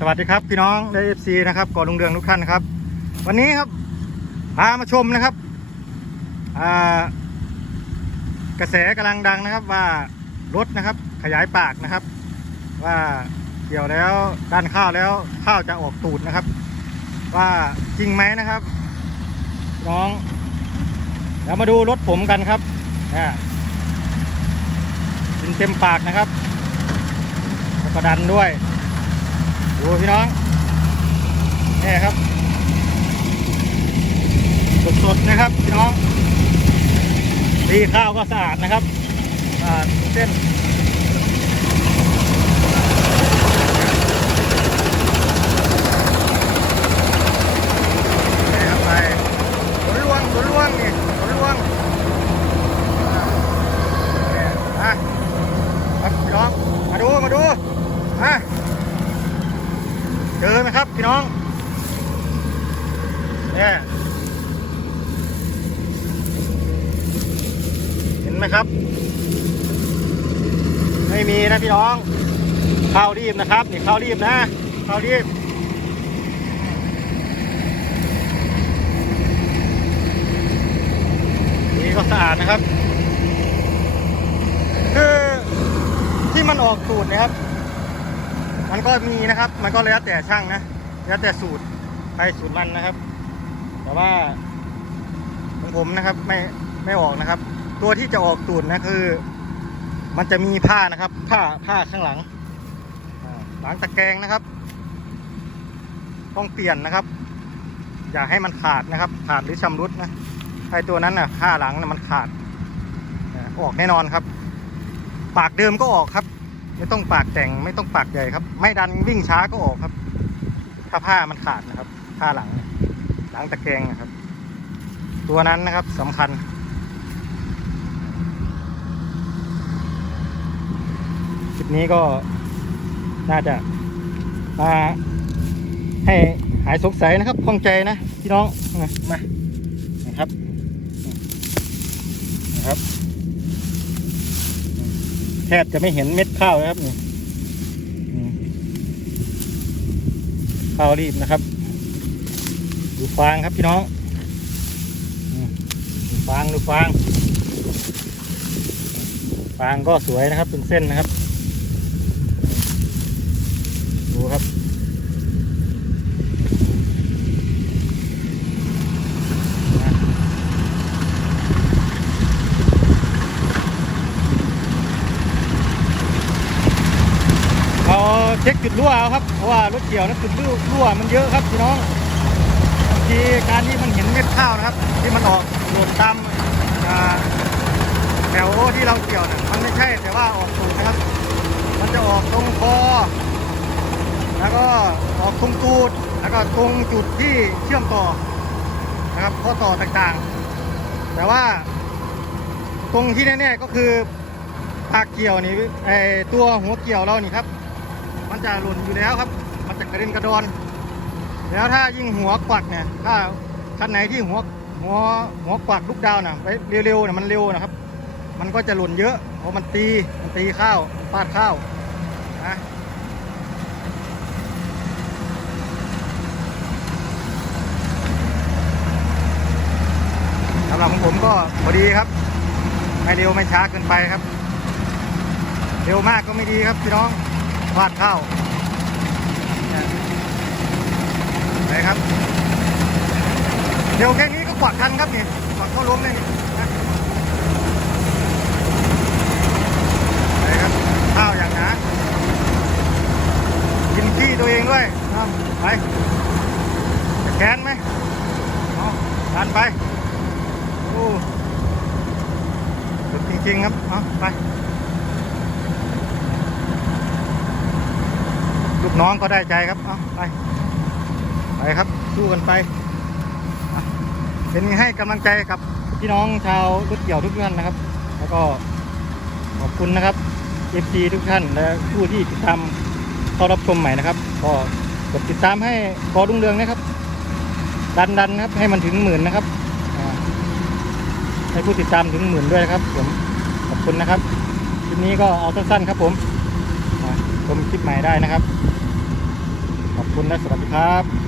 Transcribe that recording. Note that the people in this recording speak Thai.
สวัสดีครับพี่น้องในเอฟซีนะครับก่อนลุงเรืองทุกท่านครับ วันนี้ครับพามาชมนะครับกระแสกำลังดังนะครับว่ารถนะครับขยายปากนะครับ ว่าเกี่ยวแล้วด้านข้าวแล้วข้าวจะออกตูดนะครับ ว่าจริงไหมนะครับ น้องเดี๋ยวมาดูรถผมกันครับอ่ากินเต็มปากนะครับแล้วก็ดันด้วย ดูพี่น้องนี่ครับ สดๆนะครับพี่น้องดีข้าวก็สะอาดนะครับสะอาเส้นครับไปสวนลวงสวนลวงนี่สวนลวงอ่านี่อะครับพี่น้องมาดูมาดูอะ ครับพี่น้องเนี่ยเห็นไหมครับ ไม่มีนะพี่น้องข้าวรีบนะครับนี่ข้าวรีบนะข้าวรีบนี่ก็สะอาดนะครับ คือที่มันออกสูตรนะครับ มันก็มีนะครับ มันก็แล้วแต่ช่างนะ แล้วแต่สูตรใครสูตรมันนะครับ แต่ว่าของผมนะครับไม่ไม่ออกนะครับ ตัวที่จะออกตูดนะคือ มันจะมีผ้านะครับ ผ้าผ้าข้างหลังหลังตะแกรงนะครับ ต้องเปลี่ยนนะครับ อย่าให้มันขาดนะครับ ขาดหรือชำรุดนะไอตัวนั้นน่ะผ้าหลังน่ะมันขาดออกแน่นอนครับ ปากเดิมก็ออกครับ ไม่ต้องปากแต่งไม่ต้องปากใหญ่ครับ ไม่ดันวิ่งช้าก็ออกครับ ถ้าผ้ามันขาดนะครับผ้าหลัง หลังตะแกรงนะครับ ตัวนั้นนะครับสำคัญ คลิปนี้ก็น่าจะมาให้หายสงสัยนะครับข้องใจนะพี่น้องมานะครับนะครับ แทบจะไม่เห็นเม็ดข้าวนะครับนี่ข้าวรีบนะครับ ดูฟางครับพี่น้องดูฟางดูฟาง ฟางก็สวยนะครับเป็นเส้นนะครับ ดูครับ เราเช็คจุดรั่วเอาครับเพราะว่ารถเกี่ยวนะจุดรั่วมันเยอะครับพี่น้องบางทีการที่มันเห็นเม็ดข้าวนะครับ ที่มันออกหล่นตามแถวที่เราเกี่ยวนะมันไม่ใช่แต่ว่าออกสูงนะครับ มันจะออกตรงคอแล้วก็ออกตรงตูดแล้วก็ตรงจุดที่เชื่อมต่อนะครับข้อต่อต่างๆ แต่ว่าตรงที่แน่ๆก็คือปากเกี่ยวนี่ไอตัวหัวเกี่ยวเรานี่ครับ มันจะหล่นอยู่แล้วครับ มันจะกระเด็นกระดอนแล้วถ้ายิ่งหัวกวักเนี่ย ถ้าคันไหนที่หัวหัวหัวกวักลูกดาวน่ะไปเร็วๆน่ะมันเร็วนะครับ มันก็จะหล่นเยอะเพราะมันตีมันตีข้าวฟาดข้าวนะสำหรับของผมก็พอดีครับ ไม่เร็วไม่ช้าเกินไปครับ เร็วมากก็ไม่ดีครับพี่น้อง ฟาดข้าวนี่ยไปครับเร็วแค่นี้ก็กวักทันครับนี่กวักเข้าล้มเลยนี่นะครับข้าวอย่างนากินขี้ตัวเองด้วยไปจะแค้นไหมเอาดันไปโอ้สุดจริงๆครับเอาไป ลูก น้องก็ได้ใจครับเอาไปไปครับสู้กันไป เป็นให้กำลังใจกับพี่น้องชาวรถเกี่ยวทุกท่านนะครับ แล้วก็ขอบคุณนะครับ FG ทุกท่านและผู้ที่ติดตามเข้ารับชมใหม่นะครับ ก็กดติดตามให้ขอดุงเรืองนะครับ ดันดันครับให้มันถึงหมื่นนะครับให้ผู้ติดตามถึงหมื่นด้วยนะครับ ผมขอบคุณนะครับคลิปนี้ก็เอาสั้นๆครับผมชมคลิปใหม่ได้นะครับ ขอบคุณและสวัสดีครับ